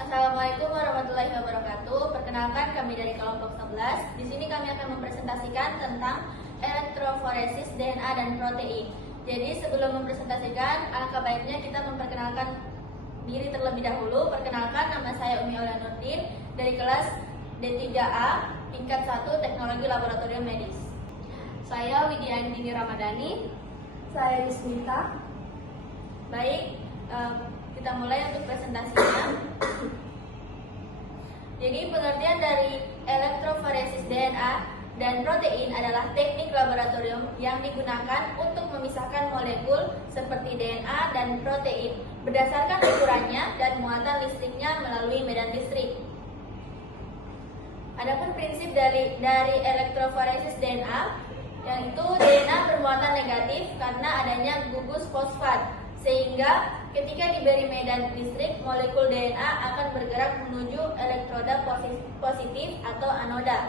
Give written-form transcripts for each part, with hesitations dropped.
Assalamualaikum warahmatullahi wabarakatuh. Perkenalkan, kami dari kelompok 11. Di sini kami akan mempresentasikan tentang elektroforesis DNA dan protein. Jadi sebelum mempresentasikan, alangkah baiknya kita memperkenalkan diri terlebih dahulu. Perkenalkan, nama saya Umi Aulia Nurdin dari kelas D3A tingkat 1 Teknologi Laboratorium Medis. Saya Widiandini Ramadhani. Saya Yusmita. Baik, kita mulai untuk presentasinya. Jadi pengertian dari elektroforesis DNA dan protein adalah teknik laboratorium yang digunakan untuk memisahkan molekul seperti DNA dan protein berdasarkan ukurannya dan muatan listriknya melalui medan listrik. Adapun prinsip dari elektroforesis DNA, yaitu DNA bermuatan negatif karena adanya gugus fosfat, sehingga ketika diberi medan listrik, molekul DNA akan bergerak menuju elektroda positif atau anoda.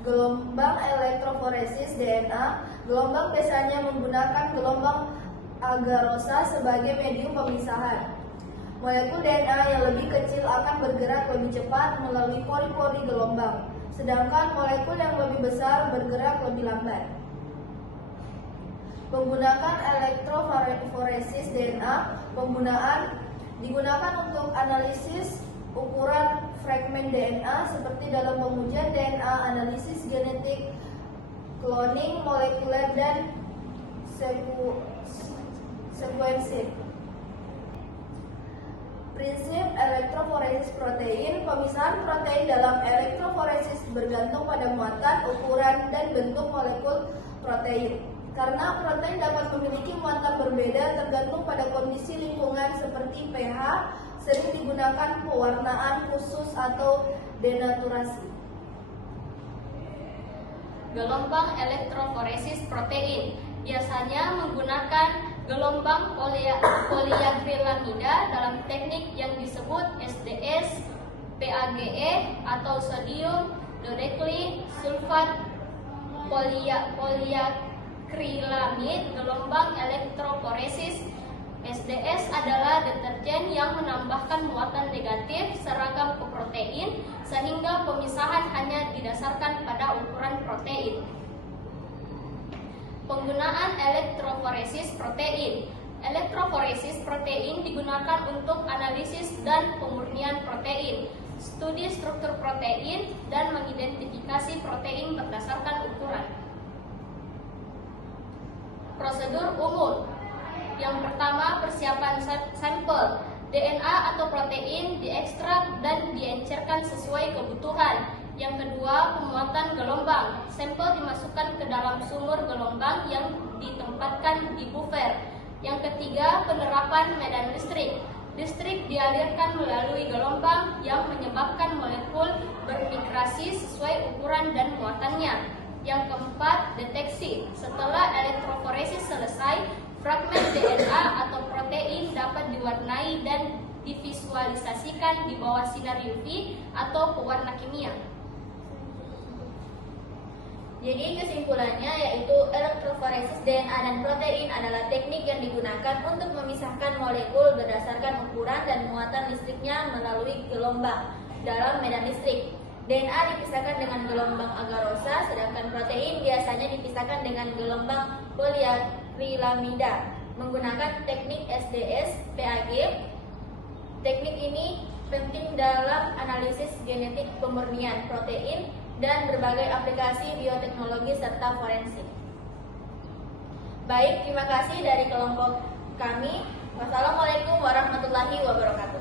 Gelombang elektroforesis DNA. Gelombang biasanya menggunakan gelombang agarosa sebagai medium pemisahan. Molekul DNA yang lebih kecil akan bergerak lebih cepat melalui pori-pori gelombang, sedangkan molekul yang lebih besar bergerak lebih lambat. Penggunaan elektroforesis DNA digunakan untuk analisis ukuran fragmen DNA seperti dalam pengujian DNA, analisis genetik, cloning molekuler, dan sequencing. Prinsip elektroforesis protein. Pemisahan protein dalam elektroforesis bergantung pada muatan, ukuran, dan bentuk molekul protein. Karena protein dapat memiliki muatan berbeda tergantung pada kondisi lingkungan seperti pH, sering digunakan pewarnaan khusus atau denaturasi. Gelombang elektroforesis protein biasanya menggunakan gelombang poliakrilamida dalam teknik yang disebut SDS, PAGE atau sodium dodekli sulfat poliakrilamid. Gelombang elektroforesis SDS adalah deterjen yang menambahkan muatan negatif seragam ke protein sehingga pemisahan hanya didasarkan pada ukuran protein. Penggunaan elektroforesis protein. Elektroforesis protein digunakan untuk analisis dan pemurnian protein, studi struktur protein, dan mengidentifikasi protein berdasarkan ukuran. Prosedur umum. Yang pertama, persiapan sampel. DNA atau protein diekstrak dan diencerkan sesuai kebutuhan. Yang kedua, pemuatan gelombang. Sampel dimasukkan ke dalam sumur gelombang yang ditempatkan di buffer. Yang ketiga, penerapan medan listrik. Listrik dialirkan melalui gelombang yang menyebabkan molekul bermigrasi sesuai ukuran dan muatannya. Yang keempat, deteksi. Setelah elektroforesis selesai, fragmen DNA atau protein dapat diwarnai dan divisualisasikan di bawah sinar UV atau pewarna kimia. Jadi kesimpulannya yaitu elektroforesis DNA dan protein adalah teknik yang digunakan untuk memisahkan molekul berdasarkan ukuran dan muatan listriknya melalui gelombang dalam medan listrik. DNA dipisahkan dengan gelombang agarosa, sedangkan protein biasanya dipisahkan dengan gelombang poliakrilamida menggunakan teknik SDS PAG. Teknik ini penting dalam analisis genetik pemurnian protein dan berbagai aplikasi bioteknologi serta forensik. Baik, terima kasih dari kelompok kami. Wassalamualaikum warahmatullahi wabarakatuh.